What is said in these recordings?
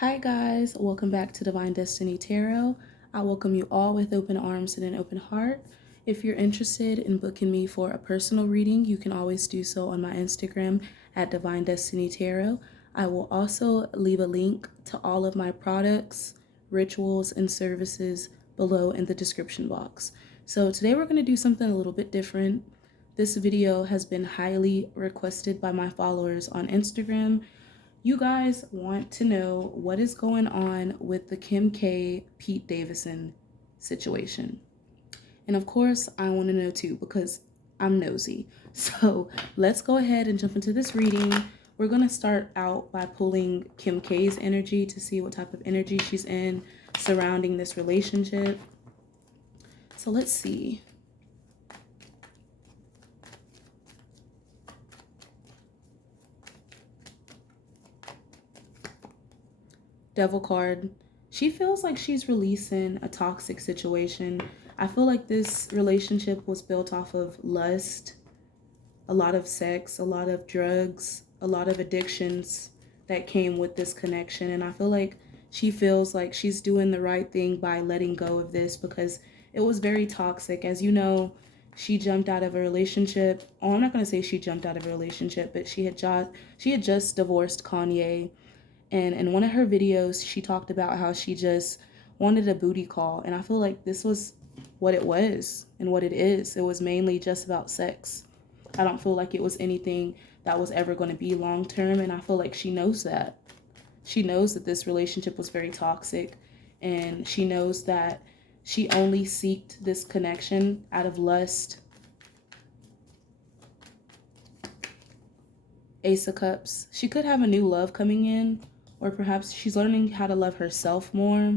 Hi guys, welcome back to Divine Destiny Tarot. I welcome you all with open arms and an open heart. If you're interested in booking me for a personal reading, you can always do so on my Instagram at Divine Destiny Tarot. I will also leave a link to all of my products, rituals, and services below in the description box. So today we're going to do something a little bit different. This video has been highly requested by my followers on Instagram. You guys want to know what is going on with the Kim K, Pete Davidson situation. And of course, I want to know too because I'm nosy. So let's go ahead and jump into this reading. We're going to start out by pulling Kim K's energy to see what type of energy she's in surrounding this relationship. So let's see. Devil card. She feels like she's releasing a toxic situation. I feel like this relationship was built off of lust, a lot of sex, a lot of drugs, a lot of addictions that came with this connection. And I feel like she feels like she's doing the right thing by letting go of this because it was very toxic. As you know, she jumped out of a relationship. Oh, I'm not going to say she jumped out of a relationship, but she had just divorced Kanye. And in one of her videos, she talked about how she just wanted a booty call. And I feel like this was what it was and what it is. It was mainly just about sex. I don't feel like it was anything that was ever going to be long term. And I feel like she knows that. She knows that this relationship was very toxic. And she knows that she only sought this connection out of lust. Ace of Cups. She could have a new love coming in. Or perhaps she's learning how to love herself more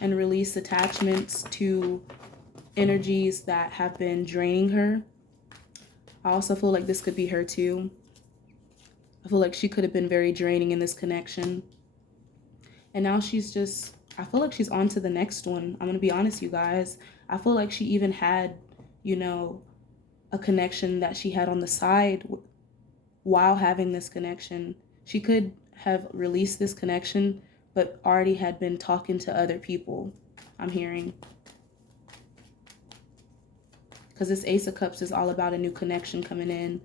and release attachments to energies that have been draining her. I also feel like this could be her too. I feel like she could have been very draining in this connection. And now she's just, I feel like she's on to the next one. I'm going to be honest, you guys. I feel like she even had, a connection that she had on the side while having this connection. She could have released this connection, but already had been talking to other people, I'm hearing. Because this Ace of Cups is all about a new connection coming in.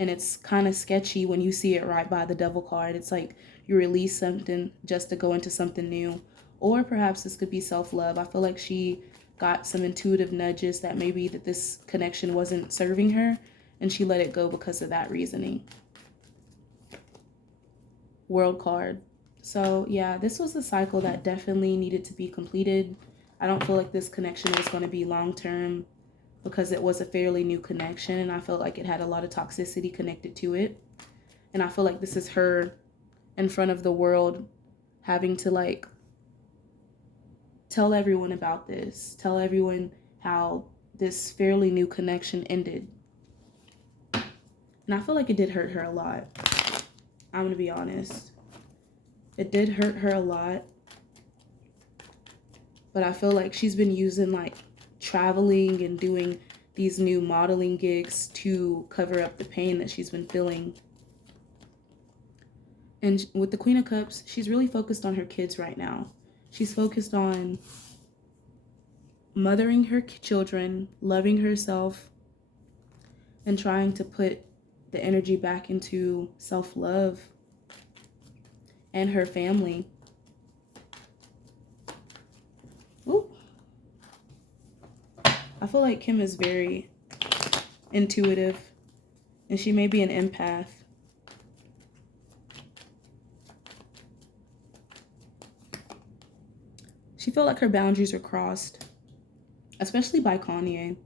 And it's kind of sketchy when you see it right by the Devil card. It's like you release something just to go into something new. Or perhaps this could be self-love. I feel like she got some intuitive nudges that maybe that this connection wasn't serving her, and she let it go because of that reasoning. World card. So yeah, this was a cycle that definitely needed to be completed. I don't feel like this connection was going to be long term because it was a fairly new connection, and I felt like it had a lot of toxicity connected to it. And I feel like this is her in front of the world having to tell everyone about this, tell everyone how this fairly new connection ended. And I feel like it did hurt her a lot. I'm going to be honest. It did hurt her a lot. But I feel like she's been using traveling and doing these new modeling gigs to cover up the pain that she's been feeling. And with the Queen of Cups, she's really focused on her kids right now. She's focused on mothering her children, loving herself, and trying to put the energy back into self-love and her family. Ooh. I feel like Kim is very intuitive, and she may be an empath. She felt like her boundaries were crossed, especially by Kanye.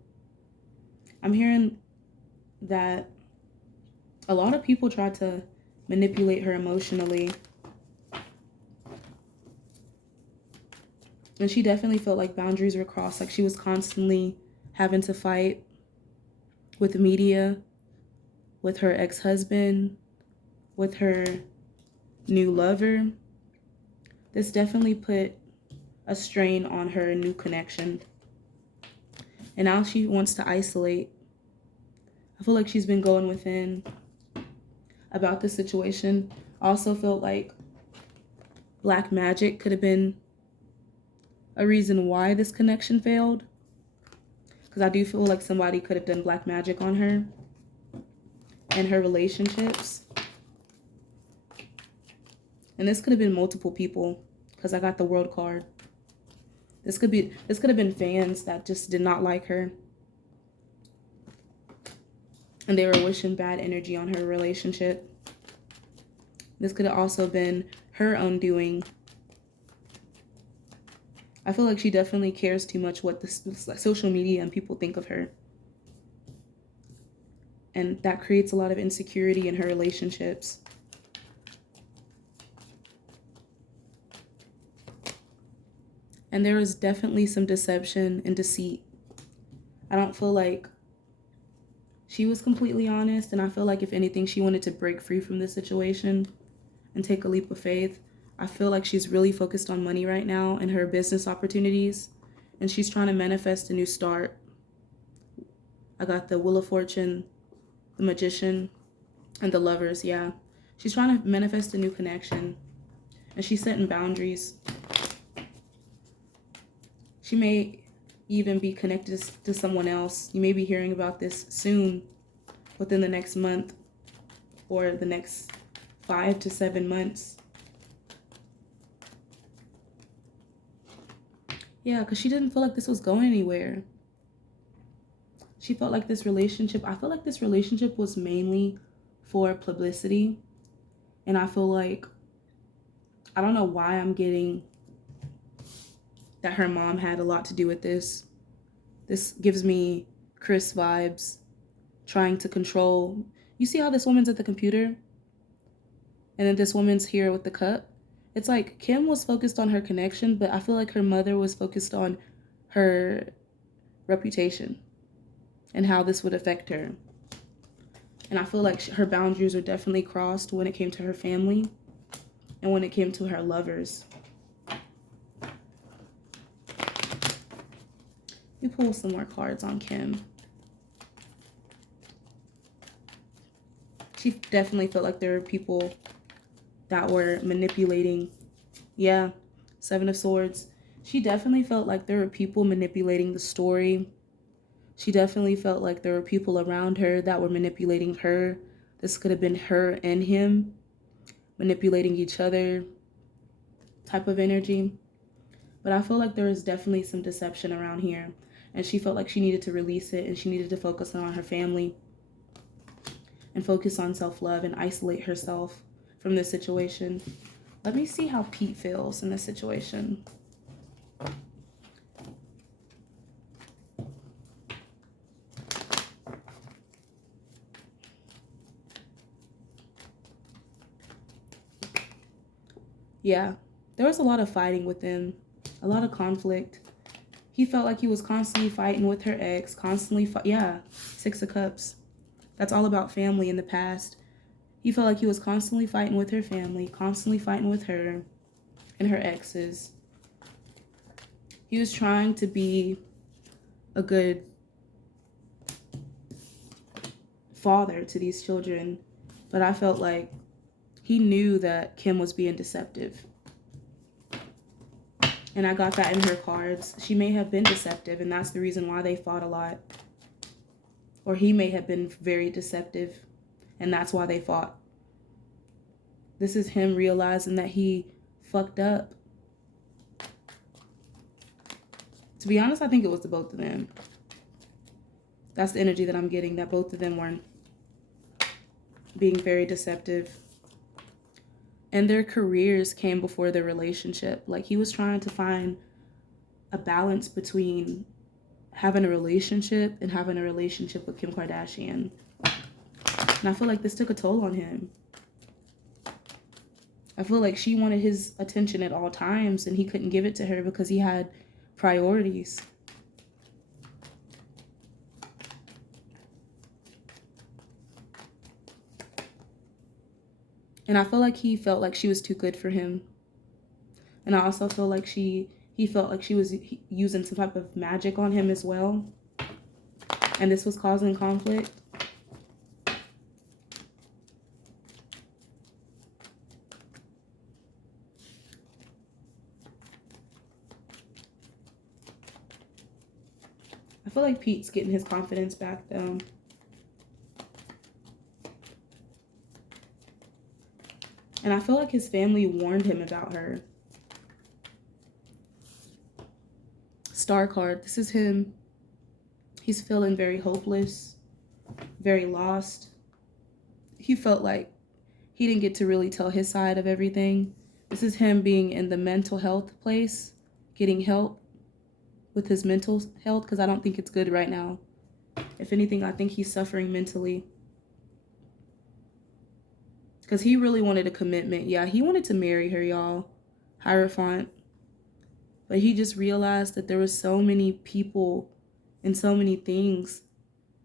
I'm hearing that a lot of people tried to manipulate her emotionally. And she definitely felt like boundaries were crossed. Like she was constantly having to fight with the media, with her ex-husband, with her new lover. This definitely put a strain on her new connection. And now she wants to isolate. I feel like she's been going within about the situation. Also felt like Black magic could have been a reason why this connection failed. Because I do feel like somebody could have done black magic on her and her relationships. And this could have been multiple people, because I got the World card. This could have been fans that just did not like her. And they were wishing bad energy on her relationship. This could have also been her undoing. I feel like she definitely cares too much what the social media and people think of her. And that creates a lot of insecurity in her relationships. And there is definitely some deception and deceit. I don't feel like she was completely honest. And I feel like if anything, she wanted to break free from this situation and take a leap of faith. I feel like she's really focused on money right now and her business opportunities. And she's trying to manifest a new start. I got the Wheel of Fortune, the Magician, and the Lovers. Yeah. She's trying to manifest a new connection. And she's setting boundaries. She may even be connected to someone else. You may be hearing about this soon, within the next month or the next 5 to 7 months. Yeah, because she didn't feel like this was going anywhere. She felt like this relationship, I feel like this relationship was mainly for publicity. And I feel like, I don't know why I'm getting that her mom had a lot to do with this. This gives me Chris vibes, trying to control. You see how this woman's at the computer? And then this woman's here with the cup? It's like Kim was focused on her connection, but I feel like her mother was focused on her reputation and how this would affect her. And I feel like her boundaries were definitely crossed when it came to her family and when it came to her lovers. We pull some more cards on Kim. She definitely felt like there were people that were manipulating. Yeah, 7 of Swords. She definitely felt like there were people manipulating the story. She definitely felt like there were people around her that were manipulating her. This could have been her and him manipulating each other type of energy. But I feel like there was definitely some deception around here. And she felt like she needed to release it and she needed to focus on her family and focus on self-love and isolate herself from this situation. Let me see how Pete feels in this situation. Yeah, there was a lot of fighting with them, a lot of conflict. He felt like he was constantly fighting with her ex, constantly, yeah, 6 of Cups. That's all about family in the past. He felt like he was constantly fighting with her family, constantly fighting with her and her exes. He was trying to be a good father to these children, but I felt like he knew that Kim was being deceptive. And I got that in her cards. She may have been deceptive, and that's the reason why they fought a lot. Or he may have been very deceptive, and that's why they fought. This is him realizing that he fucked up. To be honest, I think it was the both of them. That's the energy that I'm getting, that both of them were being very deceptive. And their careers came before their relationship. Like, he was trying to find a balance between having a relationship and having a relationship with Kim Kardashian. And I feel like this took a toll on him. I feel like she wanted his attention at all times and he couldn't give it to her because he had priorities. And I feel like he felt like she was too good for him. And I also feel like he felt like she was using some type of magic on him as well. And this was causing conflict. feel like Pete's getting his confidence back though. And I feel like his family warned him about her. Star card. This is him. He's feeling very hopeless, very lost. He felt like he didn't get to really tell his side of everything. This is him being in the mental health place, getting help with his mental health, because I don't think it's good right now. If anything, I think he's suffering mentally. Because he really wanted a commitment. Yeah, he wanted to marry her, y'all. Hierophant. But he just realized that there were so many people and so many things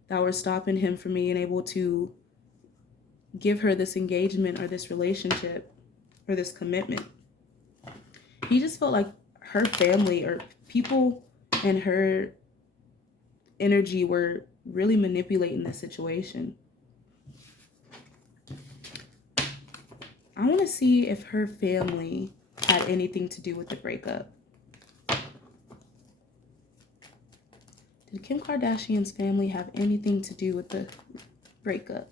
that were stopping him from being able to give her this engagement or this relationship or this commitment. He just felt like her family or people and her energy were really manipulating the situation. I want to see if her family had anything to do with the breakup. Did Kim Kardashian's family have anything to do with the breakup?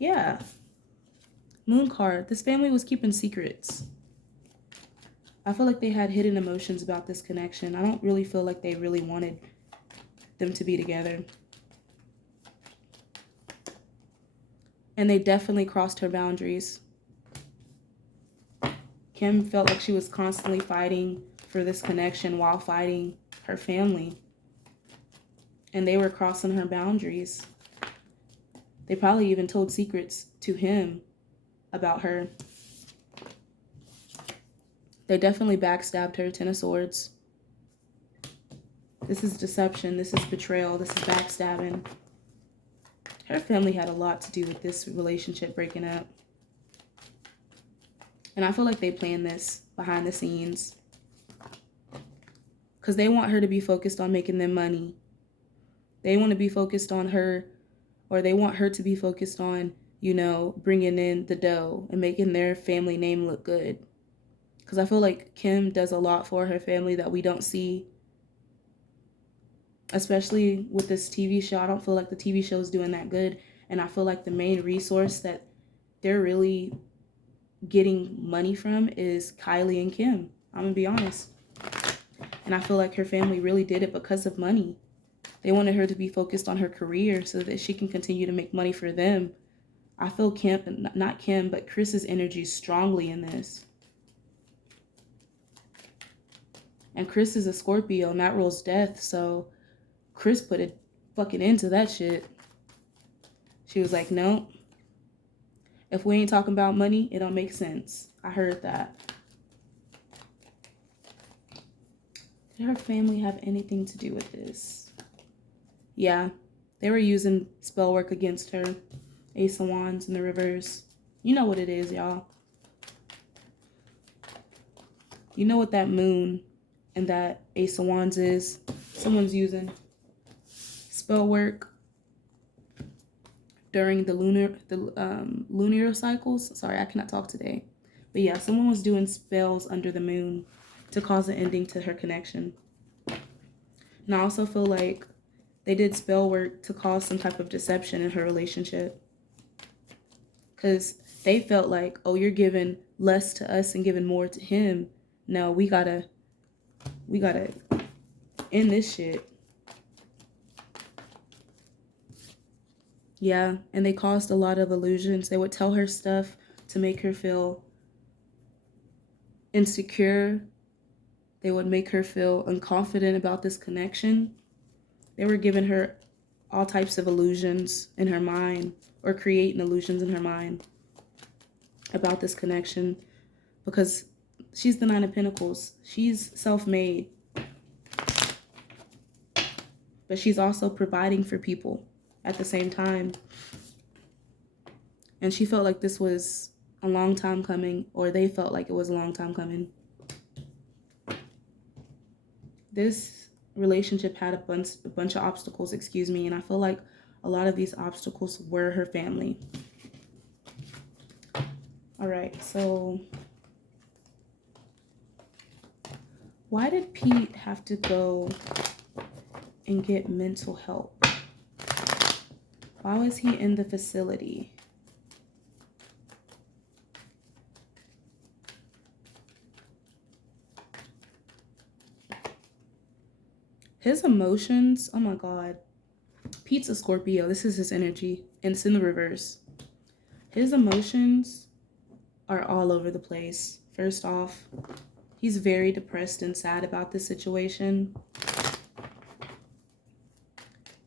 Yeah. Moon card. This family was keeping secrets. I feel like they had hidden emotions about this connection. I don't really feel like they really wanted them to be together. And they definitely crossed her boundaries. Kim felt like she was constantly fighting for this connection while fighting her family. And they were crossing her boundaries. They probably even told secrets to him about her. They definitely backstabbed her, Ten of Swords. This is deception. This is betrayal. This is backstabbing. Her family had a lot to do with this relationship breaking up. And I feel like they planned this behind the scenes. Because they want her to be focused on making them money. They want to be focused on her, or they want her to be focused on, you know, bringing in the dough and making their family name look good. Because I feel like Kim does a lot for her family that we don't see. Especially with this TV show. I don't feel like the TV show is doing that good. And I feel like the main resource that they're really getting money from is Kylie and Kim. I'm going to be honest. And I feel like her family really did it because of money. They wanted her to be focused on her career so that she can continue to make money for them. I feel Kim, not Kim, but Chris's energy strongly in this. And Chris is a Scorpio, and that rules death, so Chris put a fucking end to that shit. She was like, no. If we ain't talking about money, it don't make sense. I heard that. Did her family have anything to do with this? Yeah, they were using spell work against her. Ace of Wands in the reverse. You know what it is, y'all. You know what that moon and that Ace of Wands is. Someone's using spell work during the lunar cycles. Sorry, I cannot talk today. But yeah, someone was doing spells under the moon to cause an ending to her connection. And I also feel like they did spell work to cause some type of deception in her relationship. Because they felt like, oh, you're giving less to us and giving more to him. No, we gotta end this shit. Yeah, and they caused a lot of illusions. They would tell her stuff to make her feel insecure. They would make her feel unconfident about this connection. They were giving her all types of illusions in her mind, or creating illusions in her mind about this connection, because she's the Nine of Pentacles. She's self-made, but she's also providing for people at the same time. And she felt like this was a long time coming, or they felt like it was a long time coming. This relationship had a bunch of obstacles, and I feel like a lot of these obstacles were her family. All right, so why did Pete have to go and get mental help. Why was he in the facility? His emotions, oh my God. Pete's a Scorpio. This is his energy, and it's in the reverse. His emotions are all over the place. First off, he's very depressed and sad about this situation.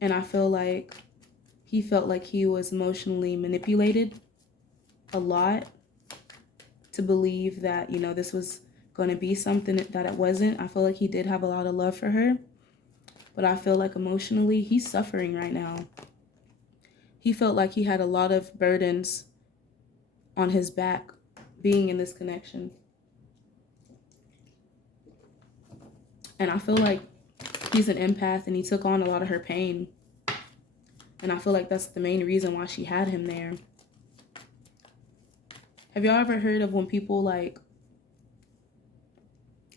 And I feel like he felt like he was emotionally manipulated a lot to believe that, you know, this was going to be something that it wasn't. I feel like he did have a lot of love for her, but I feel like emotionally he's suffering right now. He felt like he had a lot of burdens on his back being in this connection. And I feel like he's an empath and he took on a lot of her pain. And I feel like that's the main reason why she had him there. Have y'all ever heard of when people like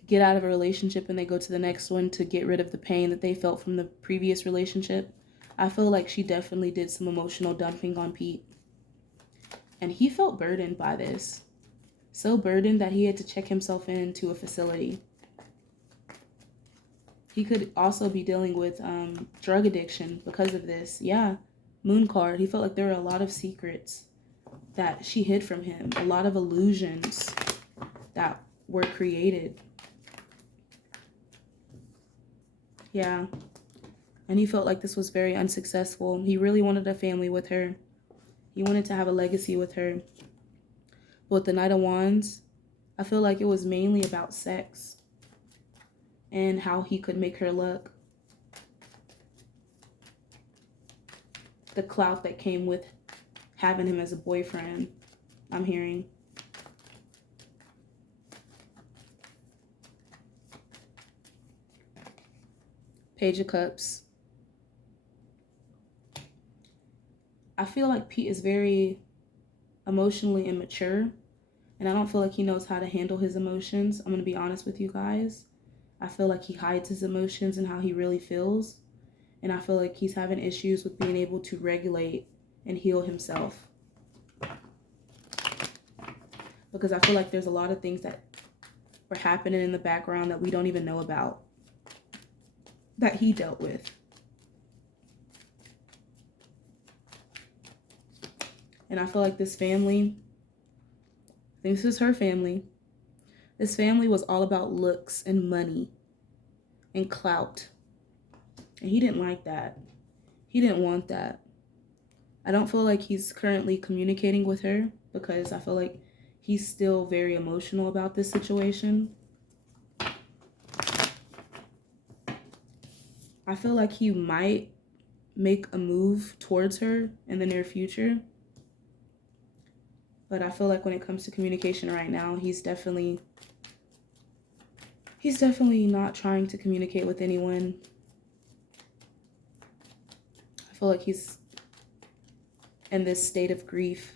get out of a relationship and they go to the next one to get rid of the pain that they felt from the previous relationship? I feel like she definitely did some emotional dumping on Pete. And he felt burdened by this. So burdened that he had to check himself into a facility. He could also be dealing with drug addiction because of this. Yeah, moon card. He felt like there were a lot of secrets that she hid from him. A lot of illusions that were created. Yeah. And he felt like this was very unsuccessful. He really wanted a family with her. He wanted to have a legacy with her. But with the Knight of Wands, I feel like it was mainly about sex and how he could make her look. The clout that came with having him as a boyfriend, I'm hearing. Page of Cups. I feel like Pete is very emotionally immature, and I don't feel like he knows how to handle his emotions. I'm going to be honest with you guys. I feel like he hides his emotions and how he really feels, and I feel like he's having issues with being able to regulate and heal himself. Because I feel like there's a lot of things that were happening in the background that we don't even know about, that he dealt with. And I feel like this family, this is her family. This family was all about looks and money and clout. And he didn't like that. He didn't want that. I don't feel like he's currently communicating with her because I feel like he's still very emotional about this situation. I feel like he might make a move towards her in the near future. But I feel like when it comes to communication right now, he's definitely not trying to communicate with anyone. I feel like he's in this state of grief.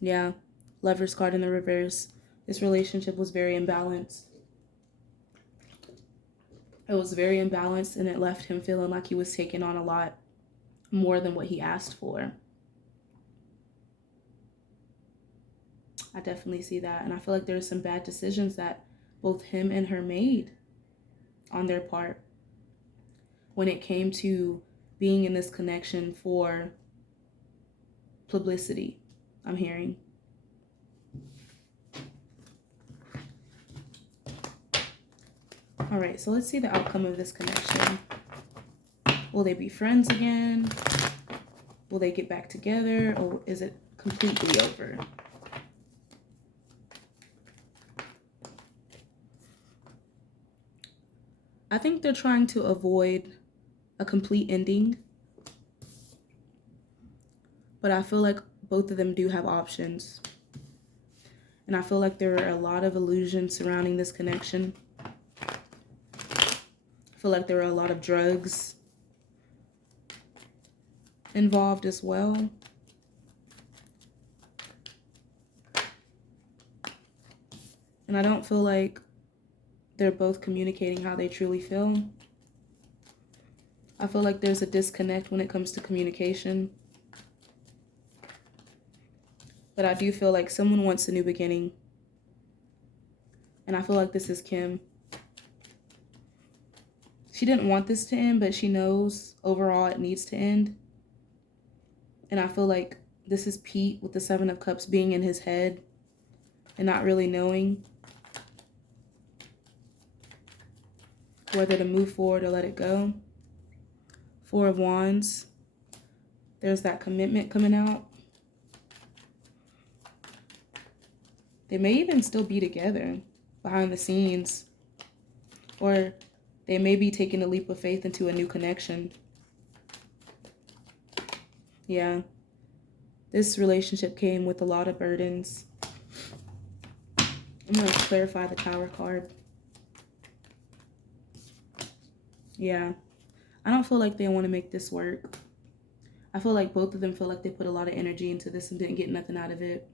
Yeah, Lover's card in the reverse. This relationship was very imbalanced. It was very imbalanced, and it left him feeling like he was taking on a lot more than what he asked for. I definitely see that. And I feel like there's some bad decisions that both him and her made on their part when it came to being in this connection for publicity, I'm hearing. All right, so let's see the outcome of this connection. Will they be friends again? Will they get back together, or is it completely over? I think they're trying to avoid a complete ending, but I feel like both of them do have options. And I feel like there are a lot of illusions surrounding this connection. I feel like there are a lot of drugs involved as well. And I don't feel like they're both communicating how they truly feel. I feel like there's a disconnect when it comes to communication. But I do feel like someone wants a new beginning. And I feel like this is Kim. She didn't want this to end, but she knows overall it needs to end. And I feel like this is Pete with the Seven of Cups being in his head and not really knowing whether to move forward or let it go. Four of Wands. There's that commitment coming out. They may even still be together behind the scenes. Or they may be taking a leap of faith into a new connection. Yeah. This relationship came with a lot of burdens. I'm going to clarify the Tower card. Yeah. I don't feel like they want to make this work. I feel like both of them feel like they put a lot of energy into this and didn't get nothing out of it.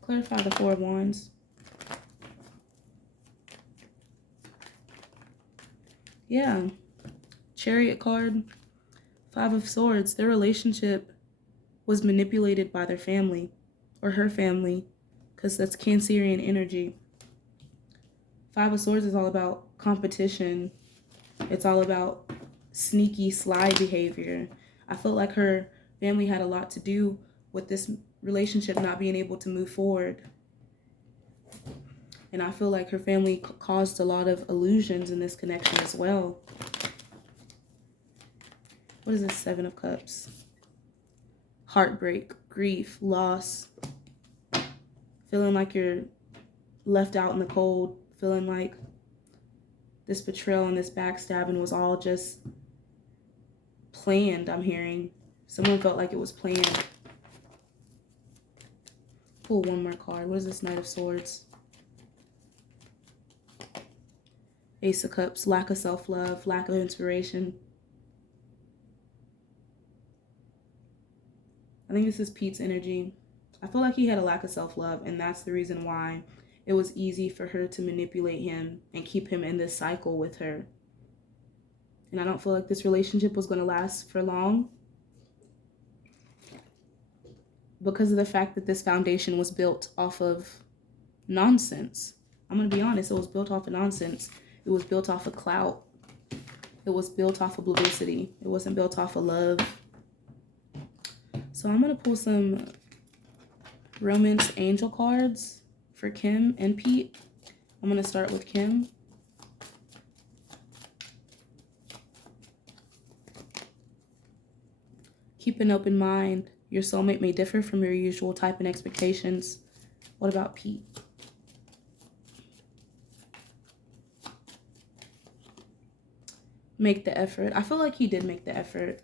Clarify the Four of Wands. Yeah. Chariot card. Five of Swords. Their relationship was manipulated by their family or her family because that's Cancerian energy. Five of Swords is all about competition. It's all about sneaky, sly behavior. I felt like her family had a lot to do with this relationship not being able to move forward. And I feel like her family caused a lot of illusions in this connection as well. What is this Seven of Cups? Heartbreak, grief, loss. Feeling like you're left out in the cold. Feeling like this betrayal and this backstabbing was all just planned, I'm hearing. Someone felt like it was planned. Pull one more card. What is this Knight of Swords? Ace of Cups, lack of self-love, lack of inspiration. I think this is Pete's energy. I feel like he had a lack of self-love, and that's the reason why it was easy for her to manipulate him and keep him in this cycle with her. And I don't feel like this relationship was going to last for long because of the fact that this foundation was built off of nonsense. I'm going to be honest, it was built off of nonsense. It was built off of clout. It was built off of publicity. It wasn't built off of love. So I'm going to pull some Romance Angel cards for Kim and Pete. I'm going to start with Kim. Keep an open mind. Your soulmate may differ from your usual type and expectations. What about Pete? Make the effort. I feel like he did make the effort.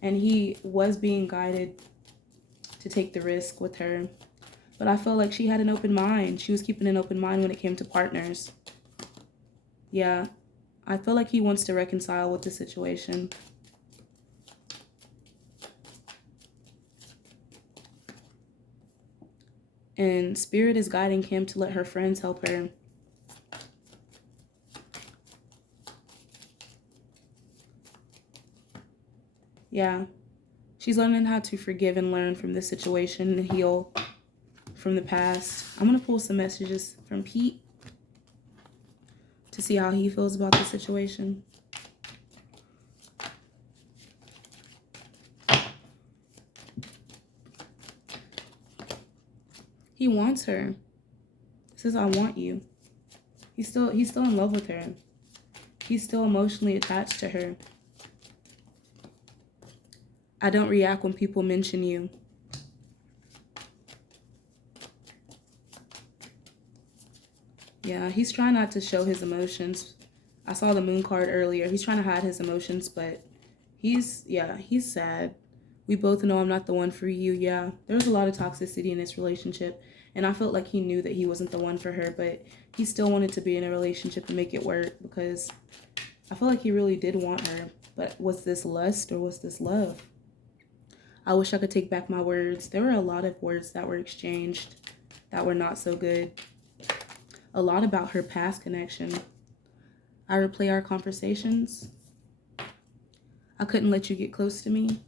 And he was being guided to take the risk with her. But I feel like she had an open mind. She was keeping an open mind when it came to partners. Yeah. I feel like he wants to reconcile with the situation. And Spirit is guiding Kim to let her friends help her. Yeah. She's learning how to forgive and learn from this situation and heal from the past. I'm going to pull some messages from Pete to see how he feels about the situation. He wants her. He says, I want you. He's still in love with her. He's still emotionally attached to her. I don't react when people mention you. Yeah, he's trying not to show his emotions. I saw the Moon card earlier. He's trying to hide his emotions, but he's sad. We both know I'm not the one for you. Yeah, there was a lot of toxicity in this relationship, and I felt like he knew that he wasn't the one for her, but he still wanted to be in a relationship and make it work because I feel like he really did want her. But was this lust or was this love? I wish I could take back my words. There were a lot of words that were exchanged that were not so good. A lot about her past connection. I replay our conversations. I couldn't let you get close to me.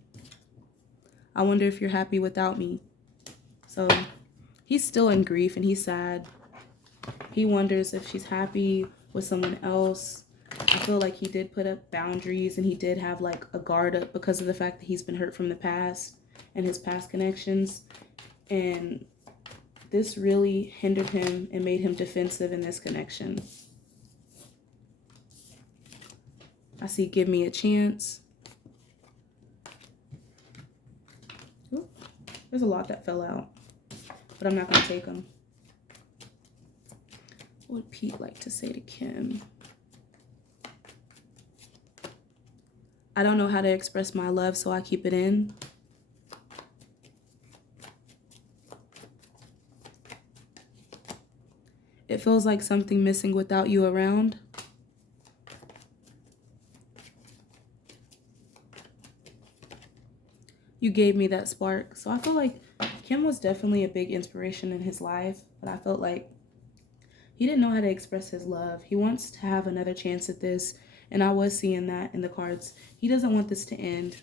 I wonder if you're happy without me. So he's still in grief and he's sad. He wonders if she's happy with someone else. I feel like he did put up boundaries and he did have like a guard up because of the fact that he's been hurt from the past and his past connections. And this really hindered him and made him defensive in this connection. I see give me a chance. Ooh, there's a lot that fell out, but I'm not going to take them. What would Pete like to say to Kim? I don't know how to express my love, so I keep it in. It feels like something missing without you around. You gave me that spark. So I feel like Kim was definitely a big inspiration in his life, but I felt like he didn't know how to express his love. He wants to have another chance at this, and I was seeing that in the cards. He doesn't want this to end,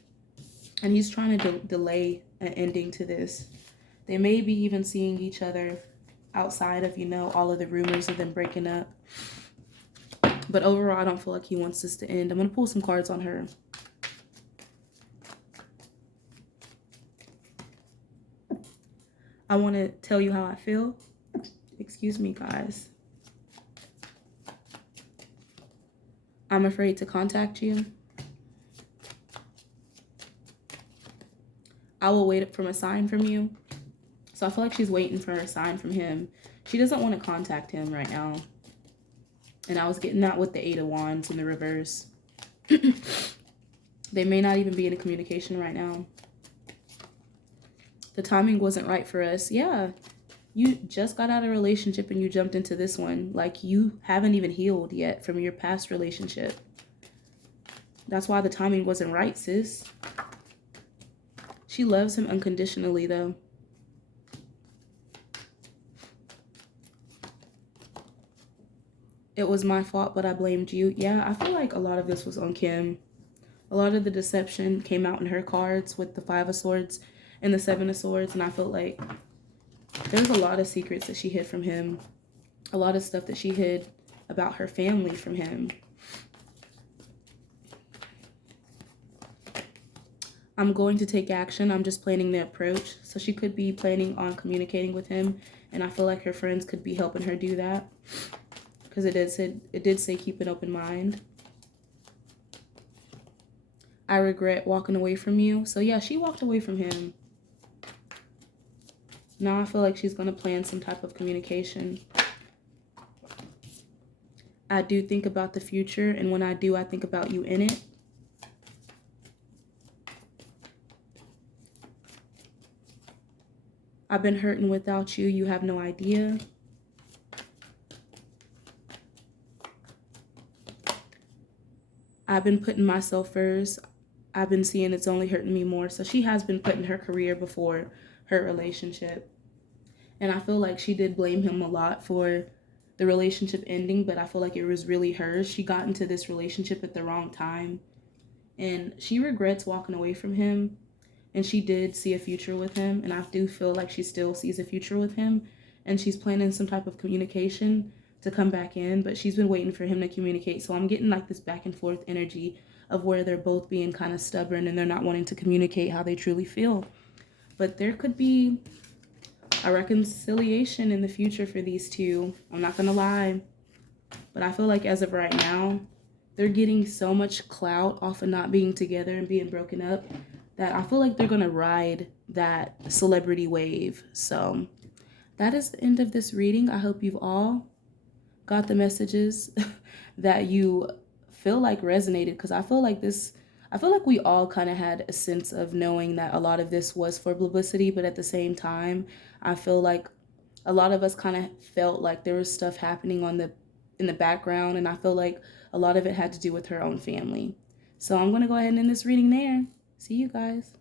and he's trying to delay an ending to this. They may be even seeing each other outside of, you know, all of the rumors of them breaking up. But overall, I don't feel like he wants this to end. I'm going to pull some cards on her. I want to tell you how I feel. Excuse me, guys. I'm afraid to contact you. I will wait for a sign from you. So I feel like she's waiting for a sign from him. She doesn't want to contact him right now. And I was getting that with the 8 of Wands in the reverse. They may not even be in a communication right now. The timing wasn't right for us. Yeah, you just got out of a relationship and you jumped into this one. Like, you haven't even healed yet from your past relationship. That's why the timing wasn't right, sis. She loves him unconditionally, though. It was my fault, but I blamed you. Yeah, I feel like a lot of this was on Kim. A lot of the deception came out in her cards with the 5 of Swords and the 7 of Swords, and I felt like there's a lot of secrets that she hid from him. A lot of stuff that she hid about her family from him. I'm going to take action. I'm just planning the approach. So she could be planning on communicating with him, and I feel like her friends could be helping her do that. Because it did say keep an open mind. I regret walking away from you. So yeah, she walked away from him. Now I feel like she's going to plan some type of communication. I do think about the future, and when I do, I think about you in it. I've been hurting without you. You have no idea. I've been putting myself first. I've been seeing it's only hurting me more. So she has been putting her career before her relationship. And I feel like she did blame him a lot for the relationship ending, but I feel like it was really hers. She got into this relationship at the wrong time. And she regrets walking away from him. And she did see a future with him. And I do feel like she still sees a future with him. And she's planning some type of communication to come back in. But she's been waiting for him to communicate. So I'm getting like this back and forth energy of where they're both being kind of stubborn and they're not wanting to communicate how they truly feel. But there could be a reconciliation in the future for these two. I'm not going to lie. But I feel like as of right now, they're getting so much clout off of not being together and being broken up that I feel like they're going to ride that celebrity wave. So that is the end of this reading. I hope you've all got the messages that you feel like resonated, because I feel like we all kind of had a sense of knowing that a lot of this was for publicity, but at the same time, I feel like a lot of us kind of felt like there was stuff happening in the background, and I feel like a lot of it had to do with her own family. So I'm going to go ahead and end this reading there. See you guys.